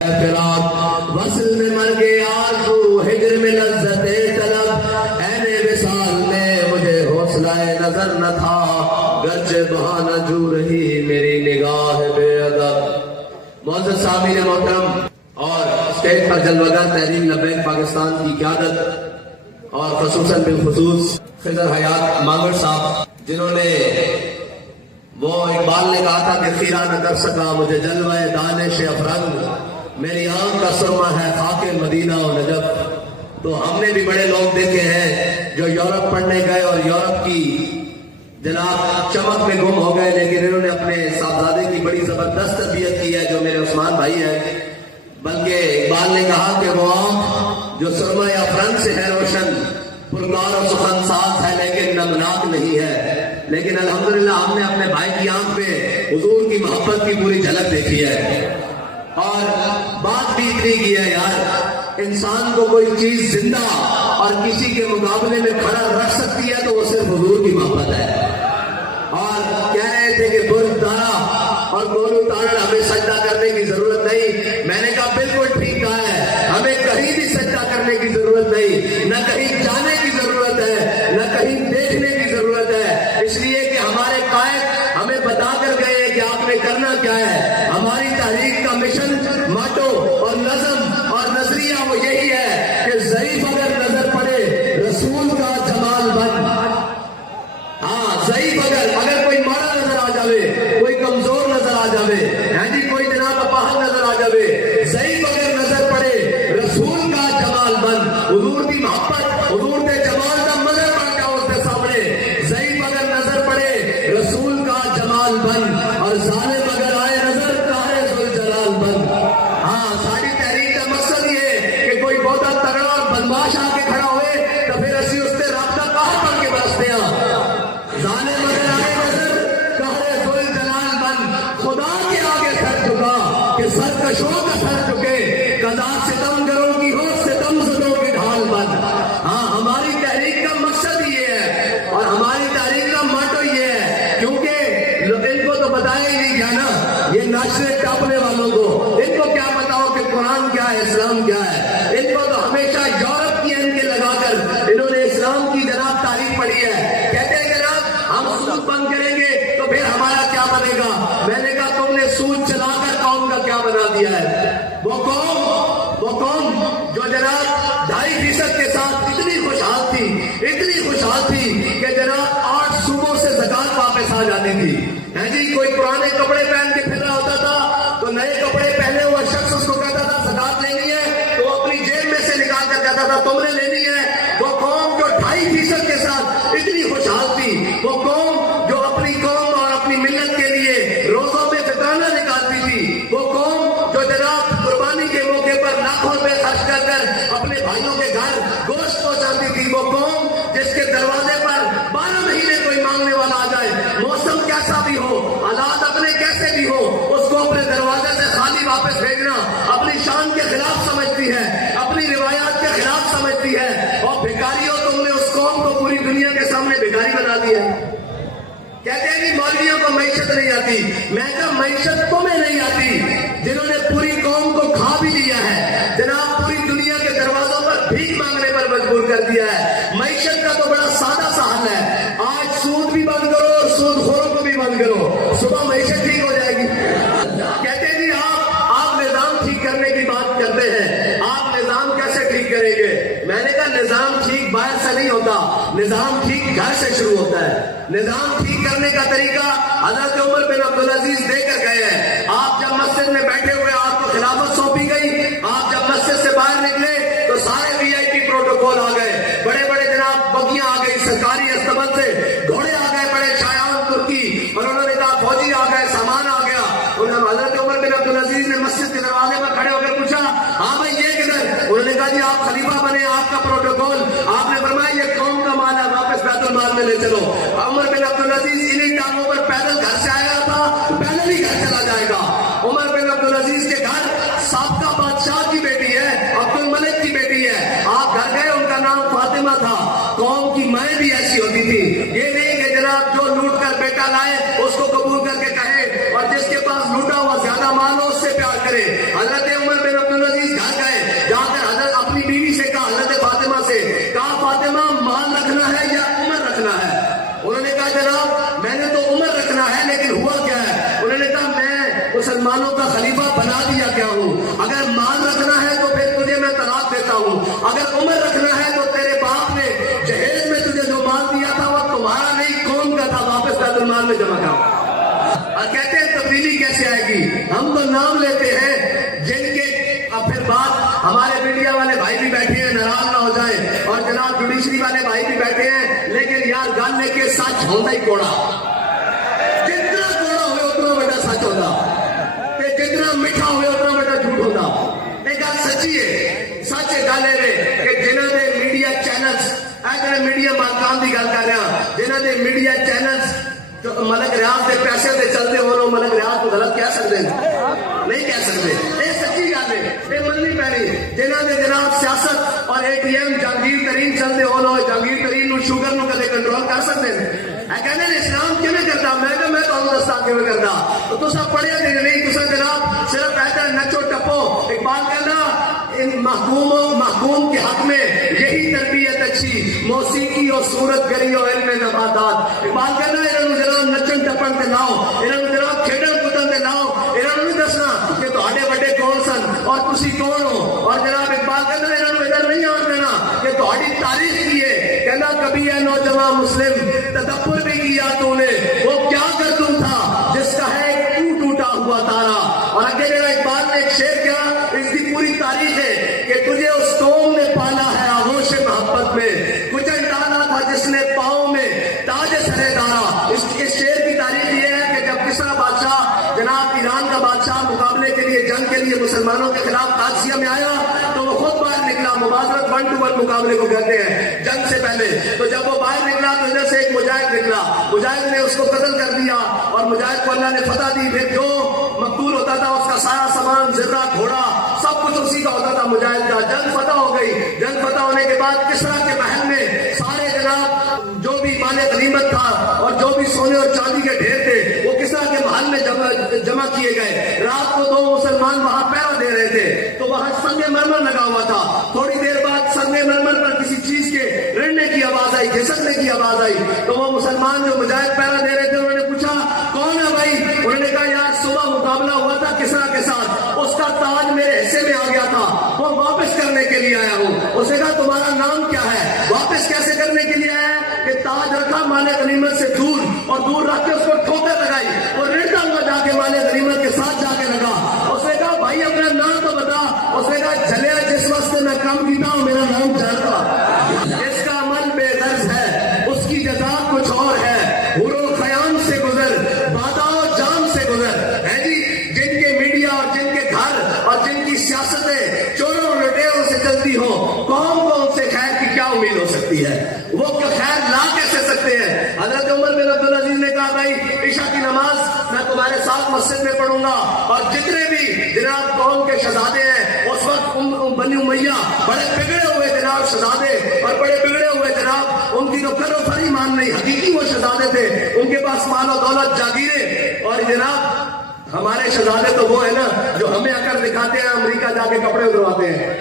فراق وصل میں مر گیا آرزو ہجر میں لذت طلب عین وصال میں مجھے حوصلہ نظر نہ تھا گرچہ بہانہ جو رہی میری نگاہ بے ادب۔ معزز سامعین محترم اور اسٹیج پر جلوگر تحریک لبیک پاکستان کی قیادت اور خصوصاً بالخصوص خضر حیات مانگڑ صاحب جنہوں نے وہ اقبال نے کہا تھا کہ خیرہ نہ کر سکا مجھے جلوہ دانش افرنگ میری آنکھ کا سرما ہے خاک مدینہ و نجف۔ تو ہم نے بھی بڑے لوگ دیکھے ہیں جو یورپ پڑھنے گئے اور یورپ کی جناب چمک میں گم ہو گئے، لیکن انہوں نے اپنے صاحبزادے کی بڑی زبردست تربیت کی ہے جو میرے عثمان بھائی ہیں۔ بلکہ اقبال نے کہا کہ وہ آنکھ جو سرما افرنگ سے ہے روشن پرکار و سخن ساز ہے لیکن نمناک نہیں ہے، لیکن الحمدللہ ہم نے اپنے بھائی کی آنکھ پہ حضور کی محبت کی پوری جھلک دیکھی ہے۔ اور بات بھی اتنی کی ہے یار، انسان کو کوئی چیز زندہ اور کسی کے مقابلے میں کھڑا رکھ سکتی ہے تو وہ صرف حضور کی محبت ہے۔ اور کہہ رہے تھے کہ برج تارا اور گولو تارا ہمیں سجدہ کرنے کی ضرورت نہیں، میں نے کہا بالکل ٹھیک کہا ہے، ہمیں کہیں بھی سجدہ کرنے کی ضرورت نہیں، نہ کہیں جانے کی ضرورت ہے نہ کہیں دیکھنے کی ضرورت ہے، اس لیے کہ ہمارے قائد ہمیں بتا کر گئے کہ آپ نے کرنا کیا ہے۔ ہماری تحریک کا مشن ماٹو اور نظم اور نظریہ وہ یہی ہے کہ ضعیف اگر نظر پڑے رسول کا جمال بن۔ ہاں ضعیف اگر کوئی مارا نظر آ جاوے، کوئی کمزور نظر آ جاوے، ہاں جی کوئی جناب اپاہج نظر آ جاوے، ضعیف اگر نظر پڑے رسول کا جمال بن۔ حضور کی محبت حضور کے جمال کا منظر بن جاؤ اس کے سامنے، ضعیف اگر نظر پڑے رسول کا جمال بن، اور ظالم اگر آئے نظر قاہر ذوالجلال بن۔ ہاں ساری تحریک کا مقصد یہ ہے کہ کوئی بہت تگڑا اور بدماش آ کے کھڑا ہوئے تو پھر اسی اس سے رابطہ قاہر بن کے برستے ہیں۔ ظالم اگر آئے نظر قاہر ذوالجلال بن، خدا کے آگے سر جھکا کہ سرکشوں کا سر جھکے، قضا ستم گروں کی ہو ستم زدوں کے ڈھال بن۔ ہاں ہماری تحریک کا مقصد یہ ہے اور ہماری تحریک کا ماٹو یہ ہے، کیونکہ ان کو تو بتایا ہی نہیں گیا نا، یہ ناشرے ٹاپنے والوں کو ان کو کیا بتاؤ کہ قرآن کیا ہے اسلام کیا ہے۔ ان کو تو ہمیشہ یورپ کی اینکیں لگا کر انہوں نے اسلام کی جناب تاریخ پڑھی ہے، کہتے ہیں جناب ہم سود بند کریں گے تو پھر ہمارا کیا بنے گا۔ میں نے کہا تم نے سود چلا کر قوم کا کیا بنا دیا ہے۔ وہ قوم جو جناب 2.5% کے ساتھ اتنی خوشحال تھی کہ جناب 8 صوبوں سے زکات واپس آ جاتی تھی۔ ہے جی کوئی پرانے کپڑے پہن کے پھر رہا ہوتا تھا تو نئے کپڑے پہنے ہوا شخص اس کو کہتا تھا زکات لینی ہے تو اپنی جیب میں سے نکال کر کہتا تھا تم نے لینی ہے۔ وہ قوم جو 2.5% کے ساتھ اتنی خوشحال تھی، وہ قوم جو اپنی قوم اور اپنی ملت کے لیے روزوں میں فطرانہ نکالتی تھی، وہ قوم جو جناب قربانی کے موقع پر لاکھوں روپے خرچ کر کر اپنے بھائیوں کے گھر گوشت پہنچاتی تھی، وہ قوم جس کے دروازے پر 12 مہینے کوئی مانگنے والا آ جائے، موسم کیسا بھی ہو، حالات اپنے کیسے بھی ہو، اس کو اپنے دروازے سے خالی واپس بھیجنا اپنی شان کے خلاف سمجھتی ہے، اپنی روایات کے خلاف سمجھتی ہے۔ اور بھکاریوں تم نے اس قوم کو پوری دنیا کے سامنے بھکاری بنا دیا۔ کہتے ہیں کہ مولویوں کو معیشت نہیں آتی، میں کہا معیشت تمہیں نہیں آتی جنہوں نے پوری قوم کو کھا بھی لیا ہے، جناب پوری دنیا کے دروازوں پر بھیک مانگنے پر مجبور کر دیا ہے۔ معیشت کا تو بڑا سادہ سا حل ہے، آج سود بھی بند کرو اور سود خوروں کو بھی بند کرو، صبح معیشت ٹھیک ہو جائے گی۔ کہتے ہیں جی آپ نظام ٹھیک کرنے کی بات کرتے ہیں، آپ نظام کیسے ٹھیک کریں گے؟ میں نے کہا نظام ٹھیک باہر سے نہیں ہوتا، نظام ٹھیک گھر سے شروع ہوتا ہے۔ نظام ٹھیک کرنے کا طریقہ حضرت عمر بن عبدالعزیز دے کر گئے ہیں۔ آپ جب مسجد میں بیٹھے ہوئے آپ کو خلافت سونپی گئی، آپ جب مسجد سے باہر نکلے تو سارے VIP پروٹوکول آ گئے، بڑے بڑے جناب بگیاں آ گئی سرکاری استبل سے، گھوڑے آ گئے بڑے شایان ترکی، اور انہوں نے کہا فوجی آ گئے، سامان آ گیا۔ حضرت عمر بن عبدالعزیز نے مسجد کے دروازے پر کھڑے ہو کر پوچھا ہاں بھائی یہ کدھر؟ انہوں نے کہا جی آپ خلیفہ بنے، آپ کا پروٹوکول۔ آپ نے فرمایا یہ قوم کا مال ہے، واپس بیت المال میں لے چلو۔ عمر بن عبدالعزیز انہیں ٹانگوں پر پیدل گھر سے آیا تھا، پیدل ہی گھر چلا جائے گا۔ عمر بن عبدالعزیز ہوتا ہی کوڑا جتنا کوڑا ہوئے اتنا بڑا سچ ہوتا تے جتنا میٹھا ہوئے اتنا بڑا جھوٹ ہوتا یہ گل سچی ہے سچ گل ہے کہ جنہوں نے میڈیا چینلز اگر میڈیا مالکان کی گل کر رہا جنہوں نے میڈیا چینلز جو ملک ریاض کے پیسے سے چلتے ہو ملک ریاض کو غلط کہہ سکتے نہیں کہہ سکتے یہ سچی گل ہے یہ مننی پینی جنہوں نے جناب سیاست اور اے ٹی ایم جہانگیر ترین چلتے ہو جہانگیر ترین نو شوگر نو کدے کنٹرول کر سکتے ہیں کہنے اسلام کیویں کرتا میں کہ میں تمہیں دستا کیویں کرتا تو تسا پڑھیا نہیں تسا جناب صرف ایسا نچو ٹپو اقبال کہنا ان محکوم کے حق میں یہی تربیت اچھی موسیقی اور صورت گری اور علم نباتات اقبال کہنا انہوں نے جناب نچن ٹپن تے لاؤ انہوں نے جناب کھیڈن کودن تے لاؤ انہوں نے نہیں دسنا کہ تہاڈے بڑے کون سن اور تسی کون ہو اور جناب اقبال کہنا انہوں نے ادھر نہیں آن دینا کہ تہاڈی تاریخ کی ہے کہنا کبھی ہے نوجوان مسلم تدبر بھی کیا تو نے وہ کیا کرتم تھا جس کا ہے ٹوٹا ہوا تارا اور اگے میرا اقبال نے ایک شعر کیا اس کی پوری تاریخ ہے کہ تجھے اس قوم نے پالا ہے آغوش محبت میں کچل ڈالا تھا جس نے پاؤں میں تاج سرے دارا اس شعر کی تاریخ یہ ہے کہ جب کسرا بادشاہ جناب ایران کا بادشاہ مقابلے کے لیے جنگ کے لیے مسلمانوں کے خلاف قادسیہ میں آیا تو وہ خود باہر نکلا مباشرت 1 to 1 مقابلے کو کہتے ہیں جنگ سے پہلے تو جب وہ باہر نکلا تو ادھر سے ایک مجاہد نکلا مجاہد نے اس کو قتل کر دیا اور مجاہد کو اللہ نے فتح دی پھر جو مقتول ہوتا تھا اس کا سارا سامان زرہ گھوڑا سب کچھ اسی کا ہوتا تھا مجاہد کا جنگ فتح ہو گئی جنگ فتح ہونے کے بعد کسرا کے محل میں سارے جناب جو بھی مال غنیمت تھا اور جو بھی سونے اور چاندی کے ڈھیر تھے وہ کسرا کے محل میں جمع کیے گئے رات کو 2 مسلمان وہاں پہرا دے رہے تھے تو وہاں سنگ مرمر لگا ہوا تھا تھوڑی دیر بعد سنگ مرمر پر کسی چیز کے رڑنے کی آواز آئی گھسکنے کی آواز آئی تو وہ مسلمان جو مجاہد پہرا دے رہے تھے انہوں نے پوچھا کون ہے بھائی انہوں نے کہا یار صبح مقابلہ ہوا تھا کسرا کے ساتھ اس کا تاج میرے حصے میں آ گیا تھا وہ واپس کرنے کے لیے آیا ہوں اس نے کہا تمہارا نام کیا ہے واپس کیسے کرنے کے لیے آیا کہ تاج رکھا مال غنیمت سے دور اور دور رکھ کے اس کو ٹھوکر لگائی اور رڑتا ہوا جا کے مال غنیمت کے ساتھ جا کے لگا اس نے کہا بھائی اپنا نام تو بتا اس نے کہا چلے جس وقت میں کام پیتا ہوں میرا نام جانتا اس کا عمل بے غرض ہے اس کی جزا کچھ اور ہے حور و خیام سے گزر بادہ و جام سے گزر ہے جی جن کے میڈیا اور جن کے گھر اور جن کی سیاستیں چوروں اور لٹیروں سے چلتی ہو قوم کو ان سے خیر کی کیا امید ہو سکتی ہے وہ خیر لا کیسے سکتے ہیں حضرت عمر بن عبدالعزیز نے کہا بھائی عشاء کی نماز میں تمہارے ساتھ مسجد میں پڑھوں گا اور جتنے بھی جناب قوم کے شہزادے ہیں اس وقت بنی امیہ بڑے بگڑے ہوئے جناب شہزادے اور بڑے بگڑے ہوئے جناب ان کی تو کر و فری مان نہیں حقیقی وہ شہزادے تھے ان کے پاس مال و دولت جاگیریں اور جناب ہمارے شہزادے تو وہ ہیں نا جو ہمیں عقل دکھاتے ہیں امریکہ جا کے کپڑے اترواتے ہیں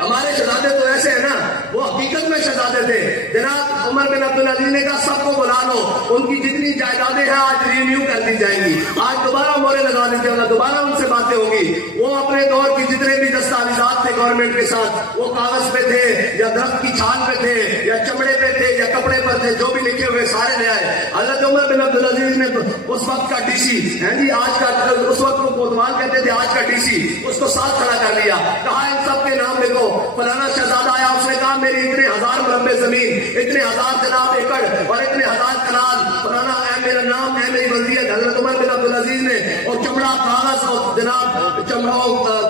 ہمارے شہزادے تو ایسے ہیں نا وہ حقیقت میں شہزادے تھے جناب عمر بن عبدالعزیز نے کہا سب کو بلا لو ان کی جتنی جائیدادیں ہیں آج رینیو کر دی جائیں گی آج دوبارہ مورے لگا دیتے ہیں دوبارہ ان سے باتیں ہوں گی وہ اپنے دور کی جتنے بھی دستاویزات تھے گورنمنٹ کے ساتھ وہ کاغذ پہ تھے یا درخت کی چھال پہ تھے یا چمڑے پہ تھے یا کپڑے پر تھے جو بھی لکھے ہوئے سارے لے آئے حضرت عمر بن عبدالعزیز نے اس وقت کا ڈی سی ہے جی آج کا اس وقت کو کوتوال کہتے تھے آج کا ڈی سی اس کو ساتھ کھڑا کر لیا کہا ان سب کے نام لکھو فلانا شہزادہ آیا اس نے کہا میری اتنے 1000 مربع زمین اتنے 1000 جناب ایکڑ اور اتنے 1000 کنال فلانا ہے میرا نام ہے میری وصیت حضرت عمر بن عبدالعزیز نے اور چمڑا کاغذ اور جناب چمڑا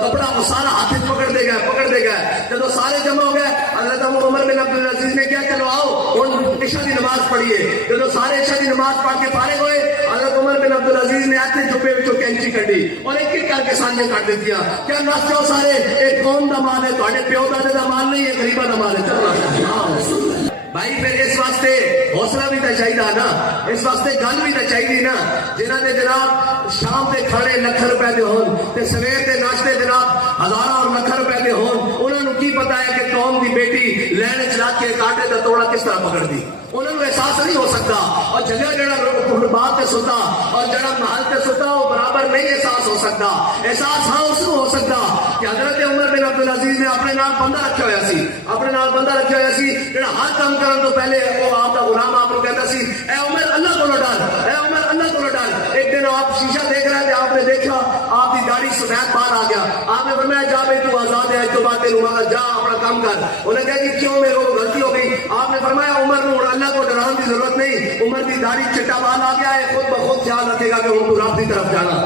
کپڑا وہ سارا ہاتھ پکڑ دے گئے جب سارے جمع ہو گئے حضرت عمر بن عبدالعزیز نے کیا چلو آؤ اور عشاء کی نماز پڑھیے جب سارے عشاء کی نماز پڑھ کے فارغ ہوئے حضرت عمر بن عبدالعزیز نے ایسے چپے وچوں کینچی کٹی اور ایک ایک کر کے سانجے کٹ دیتی کیا ناسو سارے ایک قوم دا مال ہے تھوڑے پیو دادے دا مال نہیں ہے غریباں دا مال ہے چلو بھائی پھر اس واسطے حوصلہ بھی تو چاہیے نا اس واسطے گل بھی تو چاہیے نا جنہوں نے جناب شام کے کھانے لکھ روپے دے ہون تے سویر کے ناشتے جناب ہزاراں اور لکھ روپے دے ہون انہوں نے کی پتا ہے کہ قوم دی بیٹی لین چلا کے کاٹے دا توڑا کس طرح پکڑ دی انہوں نے احساس نہیں ہو سکتا اور جگہ جڑا بات تے ستا اور جڑا محل تے ستا وہ برابر نہیں احساس ہو سکتا احساس ہاں اس کو ہو سکتا کہ حضرت عمر بن عبدالعزیز نے اپنے نال بندہ رکھا ہوا سی اپنے نال بندہ رکھا ہوا سی جڑا ہر کام کرن تو پہلے وہ آپ کا غلام آپ کو کہتا سی اے عمر اللہ کو ڈر اے عمر اللہ کو ڈر ایک دن آپ شیشہ دیکھ رہے تھے آپ نے دیکھا آپ کی داڑھی سفید باہر آ گیا آپ نے فرمایا جا بھائی تو آزاد ہے تو بات تیروں جا اپنا کام کر انہوں نے کہا کہ کیوں میرے کو غلطی ہو گئی آپ نے فرمایا عمر کو اللہ کو ڈرانے کی ضرورت نہیں, عمر کی داڑھی چٹا بال آ گیا ہے, خود بخود خیال رکھے گا کہ وہ رب کی طرف جانا.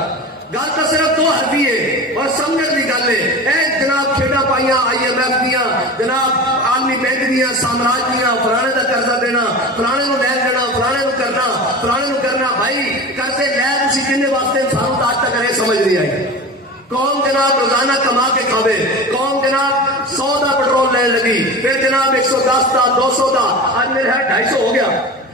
گل تو صرف دو حرفی ہے اور سمجھنے کی گل ہے. اے جناب کھیڈا پائیاں IMF دیا, جناب عالمی بینک دیا, سامراج دیا, فلانے کا قرضہ دینا, فلانے کو لے لینا, فلانے کو کرنا, فلانے کو کرنا. بھائی قرضے لے تھی کھنے واسطے انسانوں کا آج تک یہ سمجھ نہیں آئی. قوم جناب روزانہ کما کے کھاوے, قوم جناب 100 کا پٹرول لینے لگی, پھر جناب 110 کا, 200 کا, آج میرے ہے 250 ہو گیا.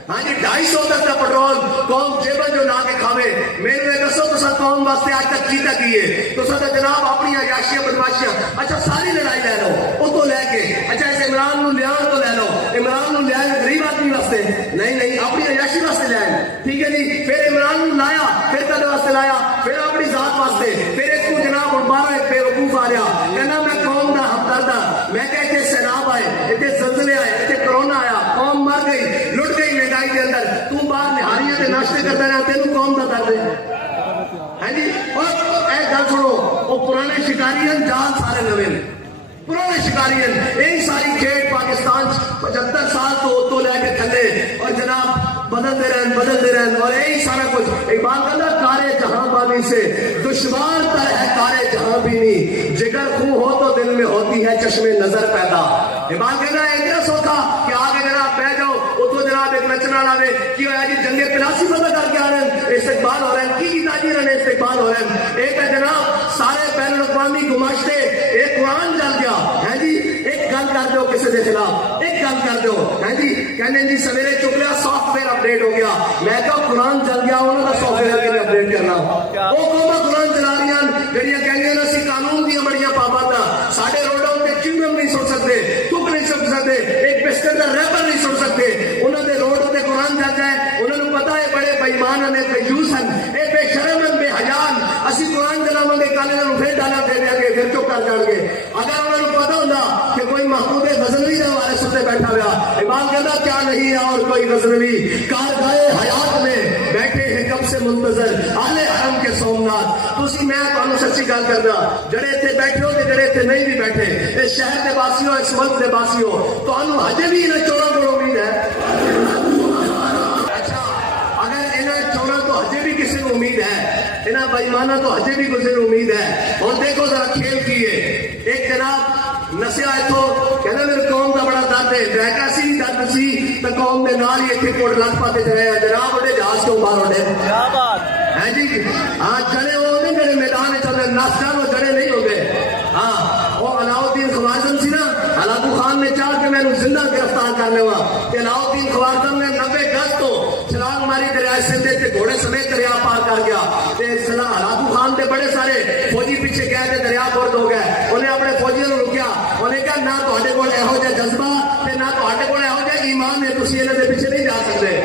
ہاں جی 250 تک کا پٹرول قوم جیبن جو لا کے کھاوے. میرے دسو تو سر قوم واسطے آج تک کیتا کیے تو سر جناب اپنی عیاشیاں بدماشیاں, اچھا ساری لڑائی لے لو وہ تو لے کے, اچھا اس عمران نو لیا تو لے لو, عمران نو لیا غریب آدمی واسطے نہیں اپنی عیاشی واسطے لے آئے, ٹھیک ہے جی. پھر عمران نو لایا, پھر کدے واسطے لایا, پھر اپنی ذات واسطے, پھر ایک کو جناب بارہ ایک بے وقوف آ رہا کہنا میں قوم دا ہمدرد ہاں, میں کہ اتنے سیلاب آئے, اتنے زلزلے آئے, اتنے کرونا آیا, قوم مر گئی, لٹ گئی مہنگائی کے اندر, تو باہر نہاریاں تے ناشتے کرتا رہا, تینوں قوم دا درد ہے. ہاں جی اور اے گل سنو, وہ پرانے شکاریاں جان سارے نوے, پرانے شکاریاں یہی ساری کھیڈ پاکستان 75 سال تو لے کے تھلے اور جناب بدلتے رہن اور یہی سارا کچھ. اقبال کہتا کارے جہاں بانی سے دشوار تر ہے کارے جہاں بھی نہیں, جگر خون ہو تو دل میں ہوتی ہے چشمے نظر پیدا. اقبال کہتا ہے اتنا سوکھا کہ آگے جناب بہ جاؤ, اتو جناب ایک نچنا لاوے کی ہوا جی جنگ پلاسی پتہ کر کے آ رہے ہیں, استقبال ہو رہے ہیں, کی تاجی رہے استقبال ہو رہے ہیں. ایک ہے جناب سارے بین الاقوامی گماشتے, ایک قرآن جل گیا ہے جی, ایک گل کر دو کسی کے خلاف, ایک گل کر دو ہے جی, کہنے جی سویرے چک لیا سافٹ ویئر اپڈیٹ ہو گیا, میں کہا قرآن چل گیا انہوں کا سافٹ ویئر کے اپڈیٹ کرنا. وہ قوما قرآن چلا رہی ہیں جہاں کہیں گے اسی قانون دیا بڑیاں پابند ہاں, سارے روڈوں پہ چنگم نہیں سن سکتے, تک نہیں سن سکتے, ایک بسکٹ کا ریپر نہیں سن سکتے, انہوں نے روڈوں پہ قرآن جاتا ہے, انہوں نے پتا ہے بڑے بےمان ہیں, کنجوس ہیں, اے بے شرم ہیں, بے حیان, اسی قرآن چلاو گے کالے نے پھر ڈالا دے دیں گے, پھر چپ کر جان گے. اگر انہوں نے پتا ہوتا کہ کوئی محمود غزنوی نے ہمارے ستے بیٹھا ہوا, امام کہتا کیا نہیں ہے اور کوئی غزنوی کارگاہ حیات میں بیٹھے ہیں کب سے منتظر اہل حرم کے سومنات. تو اسی میں تمہیں سچی گل کرنا, جڑے اتنے بیٹھے ہو جڑے اتنے نہیں بھی بیٹھے, اس شہر کے باسی ہو, اس ملک کے باسی ہو, تو ہجے بھی انہیں چوروں کو امید ہے. اچھا اگر انہیں چوروں تو ہجے بھی کسی کو امید ہے, انہیں بےمانہ تو ہجے بھی کسی کو امید ہے. اور دیکھو ذرا کھیل کیے, ایک جناب نسیا اتو کہنا میرے قوم کا بڑا درد ہے, ڈرائکا سی درد سی تو قوم کے نال ہی اتنے کوٹ لگ پاتے رہے ہیں جناب, وڈے جہاز کو باہر اڈے ہے جی. ہاں جڑے وہ نہیں جڑے میدان چلے نس جان, وہ جڑے نہیں ہوتے. ہاں وہ علاؤدین خوارزم سی نا, ہلاکو خان نے چاہ کے میں زندہ گرفتار کر لوا, کہ علاؤدین خوارزم نے 90 گز تو چھلانگ ماری دریائے سندھ تے گھوڑے سمیت دریا پار کر گیا. ہلاکو خان کے بڑے سارے فوجی پیچھے گئے تے دریا بورد ہو گئے, انہیں اپنے فوجیوں کو روکیا, انہیں کہا نہ تہاڈے کول یہو جہا جذبہ تے نہ تہاڈے کول یہو جہا ایمان ہے, تسی انہاں دے پیچھے نہیں جا سکتے.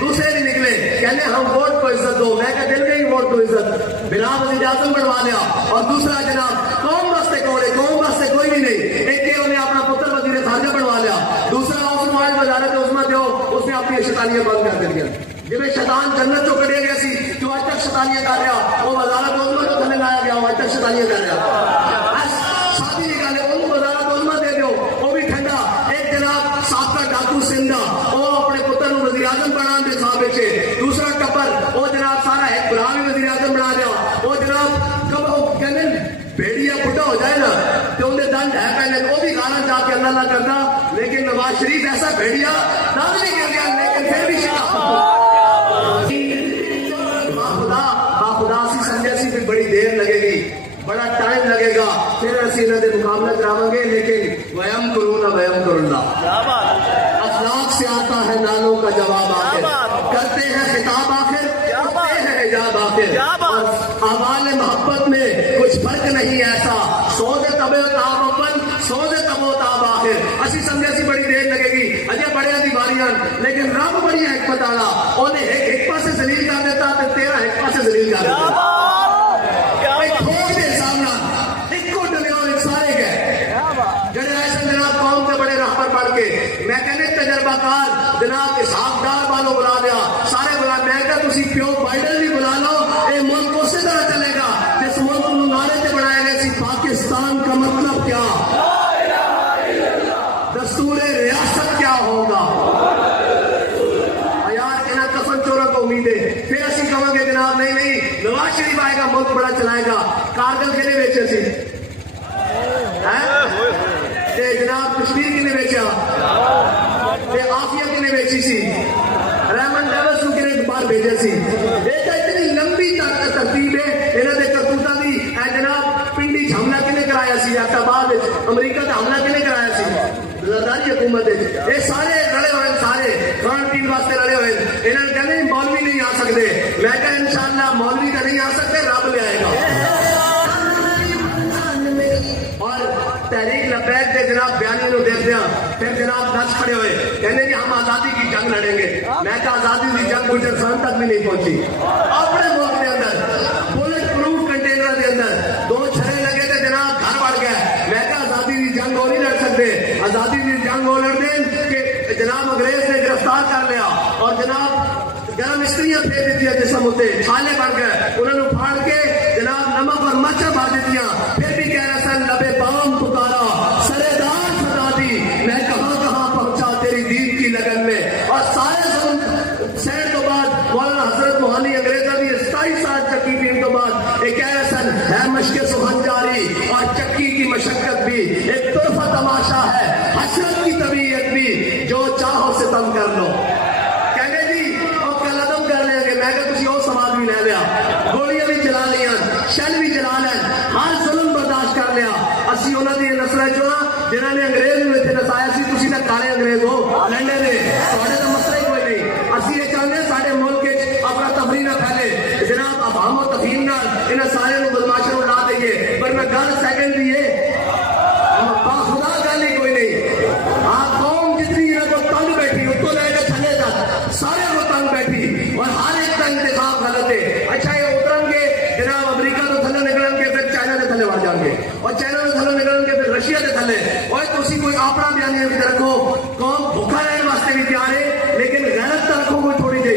دوسرے بھی نکلے کہنے ہم ووٹ کو عزت دو, میں کہا دل گئی ووٹ کو عزت, بلا وزیر اعظم بنوا لیا. اور دوسرا جناب قوم واسطے کوڑے, قوم واسطے کوئی بھی نہیں, ایک کے انہیں اپنا پتر وزیر خارجہ بنوا لیا. دوسرا اس معاہد وزارت عظمیٰ دو, اس نے اپنی شیطانیاں بند کر دیا. جب شیطان جنت چو کٹے گیا سی جو آج تک شیطانیاں کر رہا, وہ وزارت عظمیٰ کو تھلے لایا گیا, وہ آج تک شیطانیاں کر رہا. شادی نکالے ان وزارت عظمیٰ دے دو, وہ بھی ٹھنڈا. ایک جناب سابقہ ڈاکو سندھا, وہ اپنے پتر کو وزیر اعظم بنا دے خواب بیچے. دوسرا ٹپر وہ جناب سارا ایک بڑا بھی وزیر اعظم بنا دیا. وہ جناب کب وہ کہنے بھیڑیا بڈھا ہو جائے نا تو انہیں دن ہے پہلے, وہ بھی گانا جا کے اللہ نہ کرتا, لیکن نواز شریف ایسا بھیڑیا دن نہیں کر گیا, لیکن پھر بھی خدا سی سمجھے سی بھی بڑی دیر لگے گی, بڑا ٹائم لگے گا, پھر اسی انہوں نے مقابلہ کراؤں گے. لیکن ویم کرنا ویم کرنا اخلاق سے آتا ہے نالوں کا جواب, آخر کرتے ہیں خطاب, آخر کرتے ہیں حجاب, آخر اعمال محبت میں کچھ فرق نہیں ایسا, سوز تبے تاب اپن سوز تبو تاب. آخر اسی سمجھے سی بڑی دیر لگے گی, اجے بڑے دی باریاں, لیکن رب بڑی حکمت والا, انہیں ایک پاسے ذلیل کر دیتا تو تیرا ایک پاسے ذلیل کر دیتا. میں کہنے تجربہ کار جناب اسحاق ڈار والوں بلا دیا, سارے بلا. میں کہ تسی پیو بائیڈن بھی بلا لو, یہ ملک اسی طرح چلے گا جس ملک کو نعرے سے بنایا گیا سی پاکستان کا مطلب کیا, دستور ریاست کیا کارگل کنے بیچے سی جناب کشمیر کنے بیچا آفیہ کنے بیچی سی رحمن ڈیوس کو کنے باہر بھیجے سی ایک اتنی لمبی ترتیب ہے انہوں نے کرتوتا دی جناب پنڈی حملہ کنے کرایا سی آباد امریکہ کا حملہ کنے کرایا سی زرداری حکومت یہ سارے رڑے ہوئے سارے کھان پین واسطے رڑے ہوئے انہوں نے کہنے مولوی نہیں آ سکتے میں کہا انشاءاللہ مولوی کا نہیں آ سکتے رب لے آئے گا اور تحریک لبیک کے جناب بیانی نو دیکھ دیا پھر جناب نچ کھڑے ہوئے کہنے کہ ہم آزادی کی جنگ لڑیں گے میں کہا آزادی کی جنگ گلجستان تک بھی نہیں پہنچی اپنے ملک کے اندر بلٹ پروف کنٹینر کے اندر 2 چھرے لگے تھے جناب گھر بڑھ گیا میں کہا آزادی کی جنگ وہ نہیں لڑ سکتے آزادی کی جنگ وہ لڑ دیں کہ جناب انگریز نے گرفتار کر لیا اور جناب گرم استریاں پھیر دیتی ہیں جسم ہوتے چھالے بن گئے انہوں نے پھاڑ کے جناب نمک اور مرچیں بھر دیتی ہیں پھر بھی کہہ رہا سن لبے بام پکارا سرے دار سدا دی میں کہاں کہاں پہنچا تیری دین کی لگن میں اور سارے سین تو بعد مولانا حضرت موہانی انگریزہ بھی 27 سال چکی پین تو بعد ایک کہہ رہا سن ہے مشق سخن جاری اور چکی کی مشقت بھی ایک طرفہ تماشا ہے حسرت کی طبیعت بھی جو چاہو ستم کر لو سوال بھی لے لیا گولیاں بھی چلا لیا شل بھی چلا لیں ہر ظلم برداشت کر لیا اسی انہوں نے نسل جو جنہوں نے انگریز میں اتنے نسایا سی تسی تو کالے انگریز ہو لنڈے دے تھوڑے تو مسئلہ ہی کوئی نہیں اسی یہ چاہتے ہیں سارے ملک اپنا تفریح نہ پھیلے جناب افہام و تفہیم نہ انہیں سارے لوگ بدماشوں کو لا دئیے پر میں گل سیکنڈ بھی ہے خدا گل ہی کوئی نہیں آپ قوم جتنی انہیں کو تنگ بیٹھی اس کو لے کے تھلے تک سارے کو تنگ بیٹھی اور ہر ایک کا انتخاب غلط ہے اچھا یہ اترن گے جناب امریکہ تو تھلے نکلن گے پھر چائنا کے تھلے بڑھ جان گے اور چائنا کے تھلے نکلن گے پھر رشیا کے تھلے اور تسی کوئی اپنا بیانیہ بھی رکھو قوم بھوکا رہنے واسطے بھی تیار ہے لیکن غیرت تو رکھو کوئی تھوڑی جی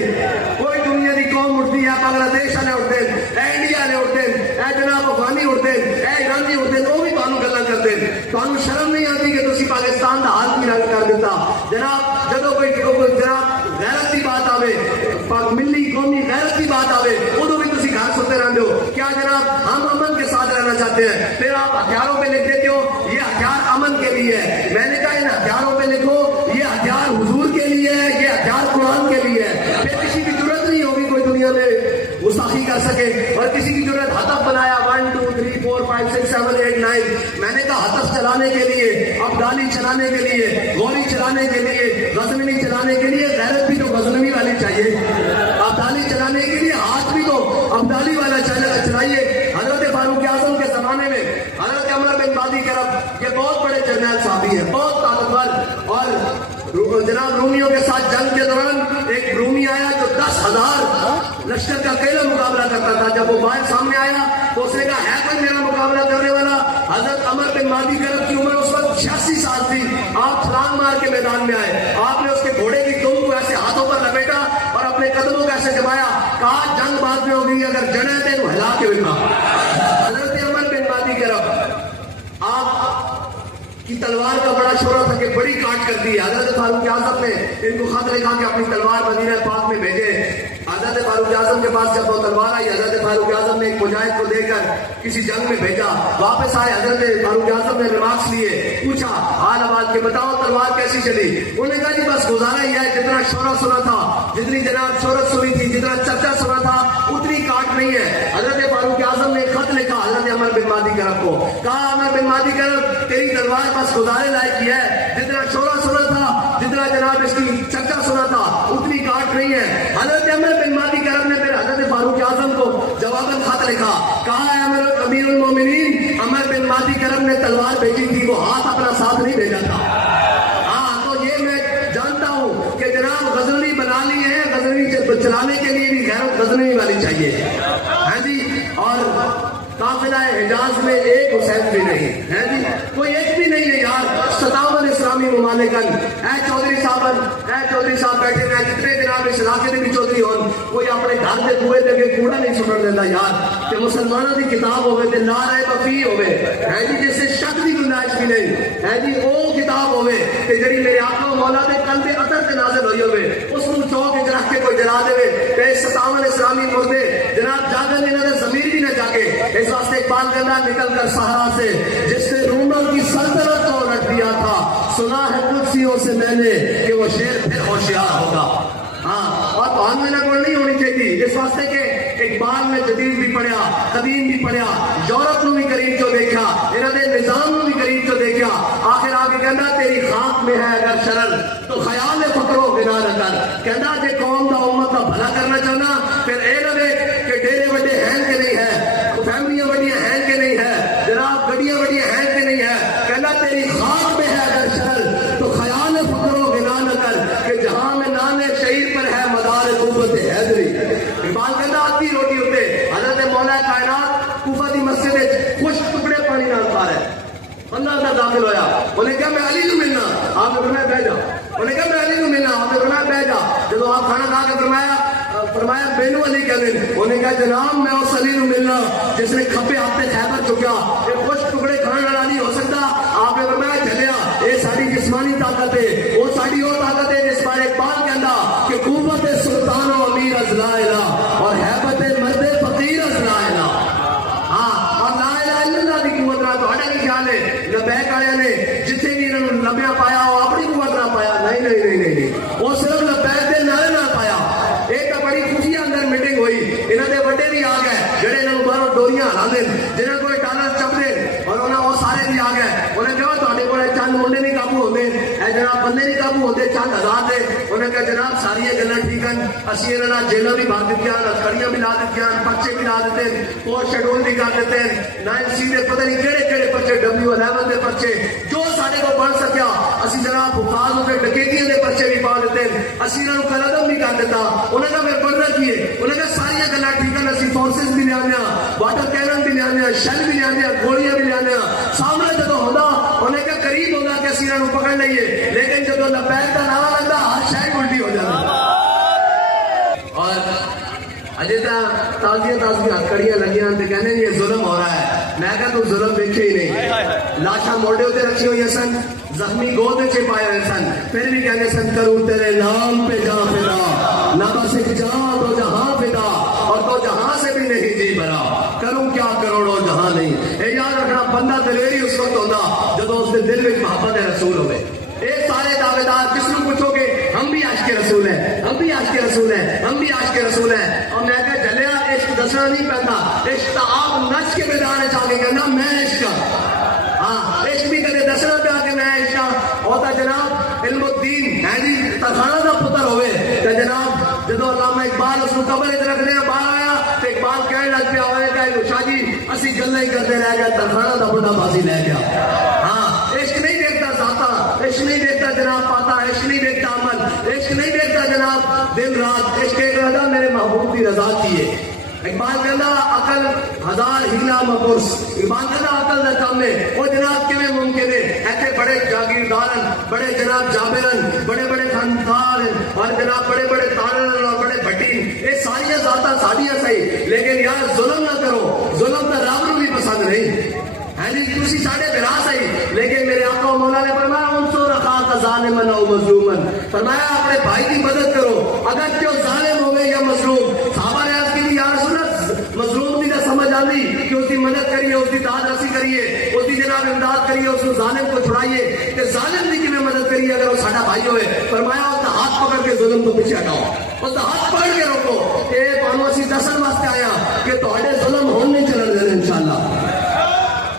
کوئی دنیا کی قوم اٹھتی ہے بنگلہ دیش والے اٹھتے ہیں اے انڈیا والے اٹھتے ہیں اے جناب افغانی اٹھتے ہیں اے ایرانی اٹھتے ہیں وہ بھی تمہیں گلا کرتے ہیں تمہیں شرم نہیں آتی کہ تسی پاکستان کا حال کی رنگ کر دیتا جناب جب کوئی جناب غیرت کی بات آوے ملی قومی غیرت کی بات آوے ادو بھی تسی گھر سوتے رہتے ہو کیا جناب ہم امن کے ساتھ رہنا چاہتے ہیں پھر آپ ہتھیاروں پہ لکھ دیتے ہو یہ ہتھیار امن کے لیے ہے میں نے کہا ان ہتھیاروں پہ لکھو یہ ہتھیار حضور کے لیے ہے یہ ہتھیار قرآن کے لیے ہے پھر کسی کی ضرورت نہیں ہوگی کوئی دنیا میں گستاخی کر سکے اور کسی کی ضرورت ہدف بنایا 1 2 3 4 5 6 7 8 9 میں نے کہا ہدف چلانے کے لیے ابدالی چلانے کے لیے غوری چلانے کے لیے غزنوی چلانے کے لیے غیرت بھی تو غزنوی والی چاہیے ابدالی چلانے کے لیے ہاتھ بھی تو ابدالی والا چلائیے حضرت فاروق اعظم کے زمانے میں حضرت عمر بن بادی کرب یہ بہت بڑے جرنیل صحابی ہیں بہت طاقتور اور جناب رومیوں کے ساتھ جنگ کے دوران ایک رومی آیا جو 10,000 لشکر کا اکیلا مقابلہ کرتا تھا جب وہ باہر سامنے آیا تو اس نے کہا ہے کوئی میرا مقابلہ کرنے والا حضرت عمر بن بادی کرب کی عمر اس وقت 86 سال تھی آپ چھلانگ مار کے میدان میں آئے آپ نے اس کے گھوڑے کی دم کو ایسے ہاتھوں پر لپیٹا اور اپنے قدموں کو ایسے جمایا کہا جنگ بعد میں ہوگی اگر جڑے تھے تو ہلا کے بکا حضرت عمر بن بادی کرب آپ کی تلوار کا بڑا شہرت تھا کہ بڑی کاٹ کرتی ہے حضرت فاروق اعظم نے ان کو خط لکھا کہ اپنی تلوار مدینہ پاک میں بھیجے حضرت فاروق اعظم کے پاس جب وہ تلوار آئی حضرت فاروق اعظم نے ایک مجاہد کو دے کر کسی جنگ میں بھیجا واپس آئے حضرت فاروق اعظم نے ریمارکس لیے پوچھا حال حوال کے بتاؤ تلوار کیسی چلی انہوں نے کہا جی بس گزارا ہی ہے جتنا شورا سنا تھا جتنی جناب شہرت سنی تھی جتنا چرچا سنا تھا اتنی کاٹ نہیں ہے حضرت فاروق اعظم نے خط لکھا حضرت عمر بن مادی کرب کو کہا عمر بن مادی کرب تیری تلوار بس گزارے لائق کی ہے جتنا شورا سنا تھا جتنا جناب اس کی چرچا سنا تھا اتنی کاٹ نہیں ہے حضرت عمر بن مادی کرب نے پھر حضرت فاروق اعظم کو جواباً خط لکھا کہا ہے امیر المومنین عمر بن مادی کرب نے تلوار بھیجی تھی وہ ہاتھ اپنا ساتھ نہیں بھیجا تھا ہاں تو یہ میں جانتا ہوں کہ جناب غزنوی بنا لی ہے غزنوی چلانے کے لیے بھی غیرت غزنوی والی چاہیے ہے جی اور قافلہ حجاز میں ایک حسین بھی نہیں ہے جی کوئی ایک بھی نہیں ہے یار 57 اسلامی ممالکن اے چودھری صاحب بیٹھے ہیں جتنے جناب اس علاقے میں بھی چودھری ہو کوئی اپنے گھر کے کنویں دے کے کوڑا نہیں سٹن دیتا یار کہ مسلمانوں کی کتاب ہوئے تے لا رہے بفی ہوئے ہے جی جس سے شک کی گنجائش بھی نہیں ہے جی وہ کتاب ہوئے کہ جڑی میرے آقا و مولا دے قلب اثر تے نازل ہوئی ہوئے اس کو چوک وچ رکھ کے کوئی جلا دے تے 57 اسلامی مردے جناب جاگن انہاں دے ضمیر بھی نہ جاگے اس واسطے اقبال کہنا نکل کر صحرا سے جس نے رومل کی سلطنت کو الٹ دیا تھا، سنا ہے قدسیوں سے میں نے کہ وہ شیر پھر ہوشیار ہوگا. ہاں، اور بہان میں نہ کوئی نہیں ہونی چاہیے اس واسطے کہ اقبال نے جدید بھی پڑھیا، قدیم بھی پڑھیا، یورپ نو بھی قریب چو دیکھا، انہوں نے نظام نو بھی قریب چو دیکھا. آخر آ کے کہنا تیری خاک میں ہے اگر شرر تو خیال فکرو گنا نہ کر. کہنا جے قوم دا امت کا بھلا کرنا چاہنا پھر اے نہ دیکھ کہ ڈیرے وڈے ہیں کہ نہیں ہے، فیملیاں وڈیاں ہیں کہ نہیں ہے، جناب گڈیاں وڈیاں ہیں کہ نہیں ہے. کہنا تیری خاک میں ہے اگر شرر تو خیال فکرو گنا نہ کر کہ جہاں میں نام شہید پر ہے مدار قوت حیدری. اقبال کہنا آتی روٹی ہوتے حضرت مولا کائنات کوفہ دی مسجد خوش ٹکڑے پانی نہ کھا رہے. بندہ اندر داخل ہویا، انہیں کہا میں علی کو ملنا، آپ نے فرمایا بیٹھ جا. انہیں کہا میں علی کو ملنا، آپ نے فرمایا بیٹھ جا. جب آپ کھانا کھا کے فرمایا بینو علی کہنے، انہیں کہا جناب میں اس علی کو ملنا جس نے کھپے ہفتے خیبر چکیا، یہ خوش ٹکڑے کھانے والا نہیں ہو سکتا. آپ نے فرمایا چلیا یہ ساری جسمانی طاقت ہے، وہ ساری وہ طاقت ہے جس پر اقبال کہنا کہ قوت سلطان و امیر از لا الہ اور حیبت مرد فقیر از لا الہ. ہاں، اور لا الہ الا اللہ دی قوت نہ تو کی خیال ہے لبیک والے نے جتنے بھی انہوں نے لبیا پایا وہ اپنی قوت نہ پایا. نہیں نہیں نہیں نہیں نہیں، وہ صرف لبیک دے نعرے نہ پایا. ایک بڑی خفیہ اندر میٹنگ ہوئی، انہوں نے بڑے بھی آ گئے جڑے انہوں باہر ڈوریاں ہلا دیں جنہوں کوئی ڈالر چپ دے اور انہوں وہ سارے بھی آ گئے. انہیں کہا تھوڑے کو چند منڈے نہیں قابو ہوتے، اے جناب بندے نہیں قابو ہوتے چند ہزار دے. انہیں کہا جناب ساری گلاں ٹھیک ہیں، اسی انہوں نے جیلوں بھی بھر دیتی ہیں، کڑیاں بھی لا دیتی ہیں، پرچے بھی لا دیتے ہیں، پوسٹ شیڈول بھی کر دیتے ہیں، 9C دے پتہ نہیں کہڑے کہڑے پرچے، W11 دے پرچے جو سارے کو بن سکیا. اسی جناب حفاظ ہوتے ڈکیتیاں دے پرچے بھی پا دیتے ہیں، اسی انہوں نے قلعدم بھی کر دیتا. انہوں نے پھر بننا کیے، انہوں نے ساری گلاں ٹھیک ہیں، اسی فورسز بھی لیا، واٹر کینن بھی لیا، شل بھی لیا، گولیاں بھی لیا. سامنے جب ہوتا انہیں کہا قریب ہوگا کہ اسی انہوں پکڑ لئیے، لیکن جب لبیک کا نعرہ لگتا ہر شاید الٹی ہو جاتا. اور اجے تازیاں کڑیاں لگیاں تے کہنے یہ ظلم ہو رہا ہے. میں کہا تو ظلم دیکھے ہی نہیں، لاشاں موڑے ہوتے رکھی ہوئی سن، زخمی گود چے پائے ہوئے سن، پھر بھی کہنے سن کروں تیرے نام پہ جان فدا، نہ بس ایک جان تو جہاں فدا اور تو جہاں سے بھی نہیں جی بھرا، کروں کیا کروڑوں جہاں نہیں. اے یاد رکھنا بندہ دلیری اس وقت ہوتا جب اس کے دل میں محبت رسول ہوئے. اے سارے دعوے دار جس کو پوچھو گے ہم بھی عاشق رسول ہیں، ہم بھی عاشق رسول ہیں، ہم بھی عاشق رسول ہیں. اور میں کہا جلیا عشق دسنا نہیں پہنتا، عشق آپ نچ کے میدان چاہ کے کہنا میں عشق. ہاں، عشق بھی کدے دسنا پہ آ کے میں عشق ہوتا. جناب علم الدین ہے جی ترخانہ کا پتر ہوئے تو جناب جب علامہ اقبال اس کو قبر رکھنے باہر آیا تو اقبال کہنے لگ پیا ہوئے کہ شاہ جی اسی گلیں ہی کرتے رہ گئے، ترخانہ کا بڑا بازی لے گیا. ہاں، عشق نہیں دیکھتا ذاتا، عشق نہیں دیکھتا جناب پاتا، عشق نہیں دیکھتا عمل، عشق نہیں دیکھتا جناب دن رات. عشق ایک رضا میرے محبوب کی رضا کی ہے. اقبال کہنا عقل ہزار ہیلا مپرس، اقبال کہنا عقل دا کم ہے وہ جناب کیویں ممکن ہے. ایسے بڑے جاگیردارن، بڑے جناب جابرن، بڑے بڑے خاندان اور جناب بڑے بڑے تارن اور بڑے بھٹی، یہ ساری ذاتاں ساڈیاں صحیح، لیکن یار ظلم نہ کرو، ظلم تو رب نو بھی پسند نہیں ہے جی. تسی ساڈے بھرا صحیح، لیکن میرے آقا و مولا نے فرمایا انصر اخاک ظالما او مظلوما، فرمایا اپنے بھائی کی مدد کرو اگر جو ظالم ہوئے یا مظلوم. صحابہ نے عرض کی یا رسول اللہ مظلوم بھی نہ سمجھ آتی کہ اس کی مدد کریے، اس کی داد رسی کریے، اس کی جناب امداد کریے، اس کو ظالم کو چھڑائیے کہ ظالم کی میں مدد کریے اگر وہ ساڈا بھائی ہوئے. فرمایا اس کا ہاتھ پکڑ کے ظلم کو پیچھے ہٹاؤ، اس کا ہاتھ پکڑ کے روکو. یہ تمہیں اسی دسن واسطے آیا کہ تھوڑے ظلم ہون نہیں چلن دینے انشاءاللہ.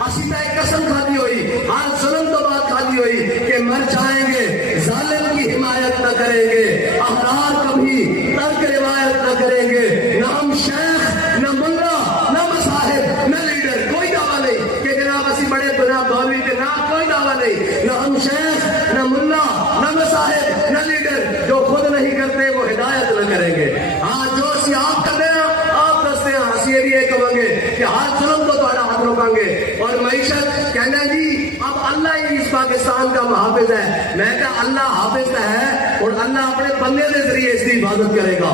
اسی طرح قسم کھادی ہوئی ہر ظلم تو بات کھادی ہوئی کہ مر جائیں گے ظالم کی حمایت نہ کریں گے، احرار کبھی ترک روایت نہ کریں گے. نہ ہم شیخ نہ ملا نہ مصاحب نہ لیڈر، کوئی دعویٰ نہیں کہ جناب اسی بڑے بنا مولوی کے نام، کوئی دعویٰ نہیں. نہ ہم شیخ نہ ملا نہ مصاحب نہ لیڈر، جو خود نہیں کرتے وہ ہدایت نہ کریں گے. ہاں جو اسی آپ کر رہے ہیں آپ دستے ہیں، اسی یہ بھی یہ کہیں گے کہ ہر ظلم کو تھوڑا ہاتھ روکیں گے. اور معیشت کہنا جی اب اللہ ہی اس پاکستان کا محافظ ہے. میں کہا اللہ حافظ ہے اور اللہ اپنے بندے کے ذریعے اس کی حفاظت کرے گا.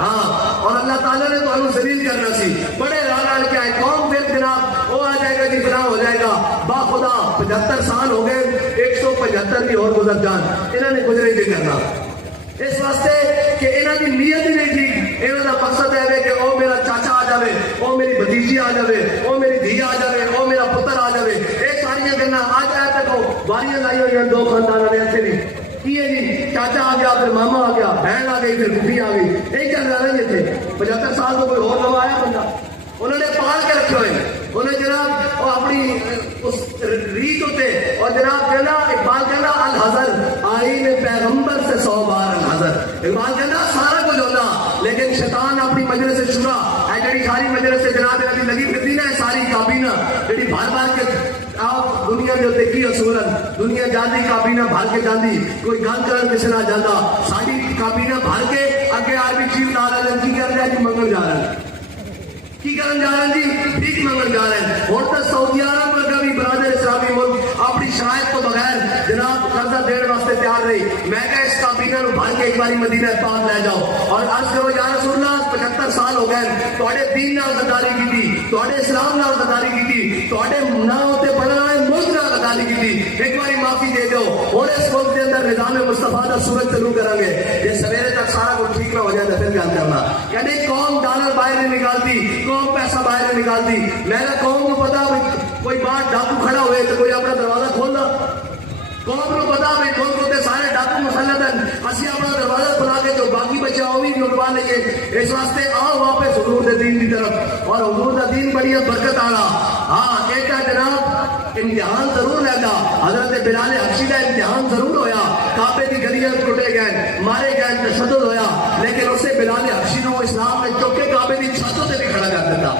ہاں، اور اللہ تعالیٰ نے تو ہمیں ذلیل کرنا سی. بڑے رال کے آئے قوم پھر جناب وہ آ جائے گا جی فلاں ہو جائے گا. با خدا 75 سال ہو گئے، 175 بھی اور گزر جان، انہوں نے گزرے نہیں کرنا اس واسطے کہ انہوں کی نیت ہی نہیں ٹھیک. انہوں کا مقصد ہے کہ او میرا چاچا جائے, وہ میری بھتیجی آ جائے, وہ میری دھی آ جائے, وہ میرا پتر آ جائے. یہ ساری گلا اج اے دیکھو باریاں لائی ہوئی ہیں دو خاندانوں نے اتنے بھی کی ہے جی, چاچا آ گیا پھر ماما آ گیا, بہن آ گئی پھر پھوپھی آ گئی. یہی چل رہا ہے اتنے 75 سال کو کوئی اور نوا آیا بندہ انہوں نے پال کے رکھے ہوئے. انہیں جناب وہ اپنی اس ریت ہوتے اور جناب کہنا اقبال کہنا الحذر آئین پیغمبر سے 100 بار الحذر. اقبال کہنا سارا کچھ ہوتا لیکن شیطان اپنی مجلس شورا اے جڑی ساری مجلس سے جناب نبی لگی پھرتی نا ساری کابینہ جڑی بھر بھر کے آپ دنیا کے اتنے کی اصولن دنیا جاندی کابینہ بھر کے جاندی کوئی گل کرن کسی نہ جاتا ساری کابینہ بھر کے اگے آرمی چیف لا رہے ہیں. کی کر رہے ہیں جی منگل جا رہے ہیں, کی کرن جا رہے ہیں جی بھیک منگل جا رہے ہیں. اور تو سعودی عرب میں کبھی برادر اسلامی ملک اپنی شرائط تو بغیر جناب قرضہ دینے واسطے تیار رہی. میں کہ اس کابینہ نو بھر کے ایک باری مدینہ پاک لے جاؤ اور عرض کرو یا رسول اللہ 75 سال ہو گئے تواڈے دین نال غداری کیتی, تواڈے اسلام نال غداری کیتی, تواڈے نام تے بڑھنا ہے ملک نال غداری کیتی, ایک باری معافی دے دو اور اس ملک کے اندر نظام مصطفیٰ دا سورج چلو کریں گے. یہ سویرے تک سارا کچھ ٹھیک نہ ہو جائے تو پھر کیا کرنا. کہتے قوم ڈالر باہر نہیں نکالتی, قوم پیسہ باہر نہیں نکالتی. میں نے قوم کو پتا کوئی باہر ڈاکو کھڑا ہوئے تو کوئی اپنا دروازہ کھول دا. قوم کو پتا بھائی کون ہوتے سارے ڈاکو مسلط ہیں, اسی اپنا دروازہ کھلا کے جو باقی بچے وہ بھی لٹوا لیں گے. اس واسطے آؤ واپس حضور دے دین کی طرف, اور حضور دا دین بڑی برکت آنا. ہاں ایک جناب امتحان ضرور رہتا, حضرت بلال حبشی کا امتحان ضرور ہویا, کعبے کی گلیاں ٹوٹے گئے, مارے گئے, تشدد ہویا, لیکن اسے بلال حبشی کو اسلام میں چوکے کعبے کی چھتوں سے بھی کھڑا کر دیتا.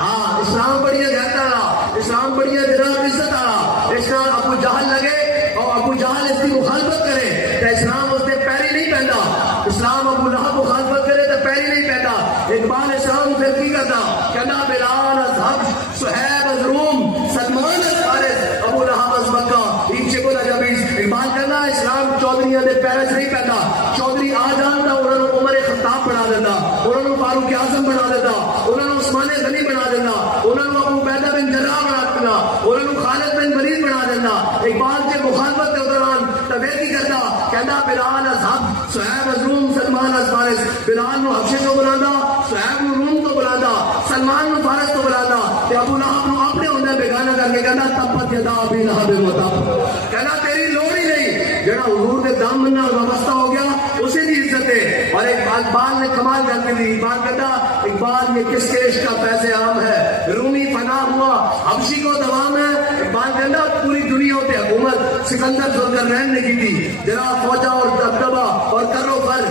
ہاں اسلام بڑی غیرت والا, اسلام بڑی جناب عزت والا. اسلام ابو جہل لگے اور ابو جہل اس کی مخالفت کرے تو اسلام اس کے پیری نہیں پہنتا. اسلام ابو لہب مخالفت کرے تو پیری نہیں پہنتا. اقبال اسلام پھر کی کرتا, کہنا بلال از حبش, صہیب از روم, سلمان از فارس, ابو لہب از مکہ, ایچے کو نجابیز. اقبال کہنا اسلام چودھریاں دے پیرے سے نہیں پہنتا. چودھری آ جانتا انہوں نے عمر خطاب بنا دیتا, انہوں نے فاروق اعظم بنا دیتا, انہوں نے عثمان غنی بنا دیتا, انہوں نے ابو عبیدہ بن جراح بنا دیتا, انہوں نے خالد بن ولید بنا دیتا. اقبال کے مخالفت کے دوران تویتی کرتا, کہنا بلال از حبش, صہیب از روم, سلمان از فارس. بلال نو حبشے کو بلانا, صہیب نو روم کو بلانا, سلمان نو فارس کو بلانا, تے ابو لہب نو اپنے ہوندے بیگانہ کر کے کہنا تبت یدا ابی لہب وتب, کہنا تیری لوڑ ہی نہیں. جڑا حضور کے دامن نال وابستہ ہو گیا اسے دی عزت ہے. اور اقبال نے کمال کر کے دی. اقبال کہتا اقبال یہ کس کے عشق کا فیض عام ہے, رومی فنا ہوا حبشی کو دوام ہے. اقبال کہتا پوری دنیا ہوتے حکومت سکندر ذوالقرنین نے کی تھی, ذرا فوجا اور دبدبہ اور کرو فر.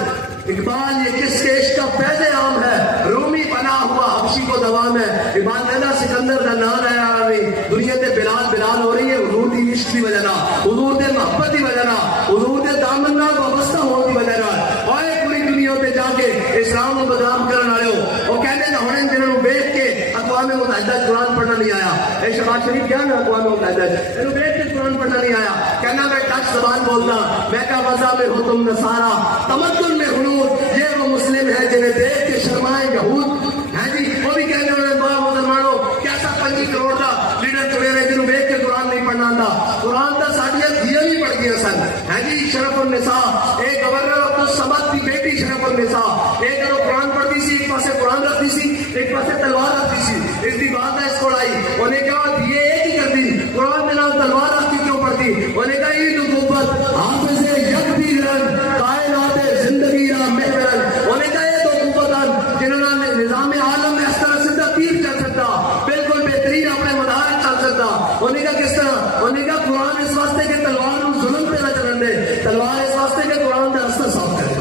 اقبال یہ کس کے عشق کا فیض عام ہے, رومی پناہ ہوا حبشی کو دوام ہے. اقبال کہنا سکندر کا نام ہے عالمی دنیا تے بلال بلال ہو رہی ہے حضور دی عشق کی وجہ نہ, حضور دے محبت کی وجہ نہ, حضور دے دامن نال وابستہ ہونے کی وجہ نہ. اور پوری دنیا تے جا کے اسلام کو بدنام کرنے والے ہو وہ کہتے ہیں ہن جنہوں دیکھ کے اقوام متحدہ قرآن پڑھنا نہیں آیا. اے شہباز شریف کیا نا اقوام متحدہ انہوں دیکھ کے قرآن پڑھنا نہیں آیا. کہنا میں ڈچ زبان بولنا, میں کہا وضع میں ہو تم نصارا, تمدن میں ہنور, یہ وہ مسلم ہے جنہیں دیکھ کے شرمائے یہود. ہیں جی وہ بھی کہنے والے بڑا مسلمانوں کیسا 25 کروڑ کا لیڈر چڑے رہے جنہوں دیکھ کے قرآن نہیں پڑھنا آتا. قرآن کا ساڈیاں دیا نہیں پڑھ گیا سن. ہیں جی شرف النساء, ایک گورنر عبد الصمد کی بیٹی شرف النساء, ایک جب قرآن پڑھتی سی ایک پاسے قرآن رکھتی سی ایک پاسے تلوار رکھتی سی. اس کی بات ہے اس کو لائی انہیں کہا یہ ایک ہی کرتی قرآن کے نام تلوار رکھتی کیوں پڑھتی. انہیں کہا عید قوت حافظ یک بیرن کائنات زندگی را محورن. انہیں کہا یہ دو قوتان جنہوں نے نظام عالم میں اس طرح سیدھا تیر چل سکتا, بالکل بہترین اپنے مدار چل سکتا. انہیں کہا کس طرح, انہیں کہا قرآن اس واسطے کہ تلوار کو ظلم پہ نہ چلن دے, تلوار اس واسطے کہ قرآن کا راستہ صاف کرے.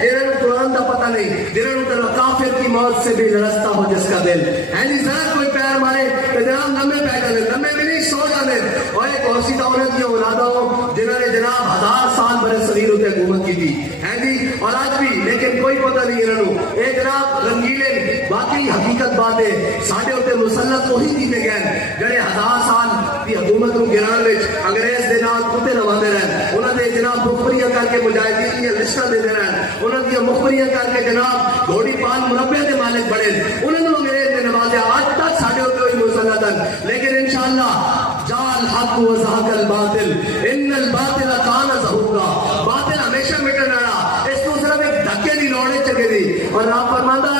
جنہوں قرآن کا پتہ نہیں, جنہوں کافر کی موت سے بھی لرزتا ہو جس کا دل. یعنی ذرا کوئی پیر مارے تو جناب لمبے پہ کر دے, لمبے میں نہیں سو جانے. اور ایک اور سی عورت کی اولادہ ہو جنہوں نے جناب 1000 سال برے صغیر ہوتے حکومت کی تھی. ہیں جی اور آج بھی, لیکن کوئی پتہ نہیں انہوں ایک جناب رنگیلے. باقی حقیقت بات ہے ساڈے ہوتے مسلط وہی کیتے گئے جڑے 1000 سال کی حکومت کو گران وچ انگریز دے نال کتے لواندے رہن. انہاں دے جناب مخبریاں کر کے مجاہدین دی لسٹاں دے رہن, انہاں دی مخبریاں کر کے جناب گھوڑی پال مربع دے مالک بڑے, انہاں نوں انگریز نے نوازیا. آج تک ساڈے ہوتے وہی مسلط ہیں, لیکن انشاءاللہ جاء الحق وزهق الباطل ان الباطل کان زهوقا. باطل ہمیشہ مٹن والا, اس کو صرف ایک دھکے دی لوڑ ہے چکے دی. اور آپ فرماتا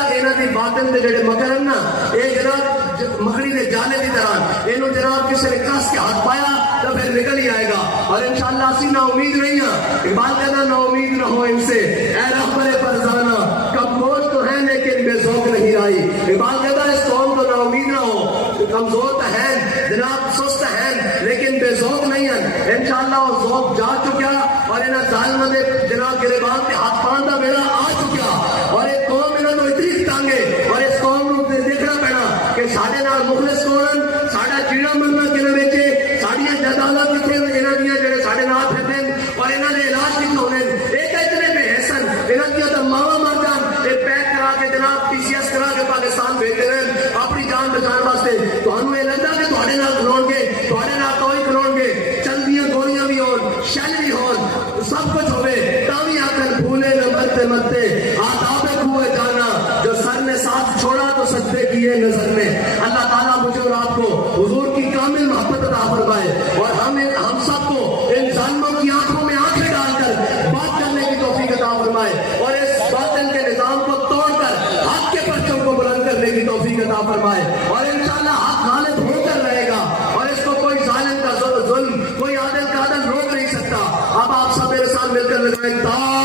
باطن دے جڑے مکر ہیں نا یہ جناب مکڑی دے جالے کی طرح انہوں جناب کسی نے کس کے ہاتھ پایا تو پھر نکل ہی آئے گا اور انشاءاللہ اسی نا امید نہیں ہیں اقبال کہنا نا امید نہ ہو ان سے اے رہبر فرزانہ کمزور تو ہے لیکن بے ذوق نہیں آئی اقبال کہتا ہے اس قوم کو نا امید نہ ہو کمزور تو ہیں جناب سست ہیں لیکن بے ذوق نہیں ہیں انشاءاللہ وہ ذوق جا چکا اور انہاں ظالموں دے جناب گریبان کے ہاتھ پان دا بیڑا آ چکا اور ایک قوم انہاں تو اتنی تانگے اور اس قوم نو دیکھنا پینا کہ ساڈے نال مخلص کون ساڈا جیڑا مرنا کنے وچ ساڈیاں جائیداداں کتھے انہاں دیاں جڑے ساڈے نال پھردے اور انہاں دے علاج کتھے ہونے ایک اتنے بے حسن انہاں دیاں تے ماواں مر جان اے پیک کرا کے جناب پی سی ایس کرا کے پاکستان بھیجتے رہن اپنی جان بچان واسطے تانوں اے لگدا کہ تواڈے نال کھلون گے تواڈے نال کوئی کھلون گے چلدیاں گولیاں بھی ہون شل بھی ہون سب کچھ ہوے تاں بھی آکھن بھولے نہ مرتے مرتے آداب کوئے جانا جو سر نے ساتھ چھوڑا تو سجدے کیے نظر میں اللہ تعالیٰ مجھے اور آپ کو حضور کی کامل محبت عطا فرمائے اور ہم سب کو ان ظالموں کی آنکھوں میں آنکھیں ڈال کر بات کرنے کی توفیق عطا فرمائے اور اس باطل کے نظام کو توڑ کر حق کے پرچم کو بلند کرنے کی توفیق عطا فرمائے اور انشاءاللہ حق غالب ہو کر رہے گا اور اس کو کوئی ظالم کا ظلم کوئی عادل کا عدل روک نہیں سکتا اب آپ سب میرے ساتھ مل کر لگائیں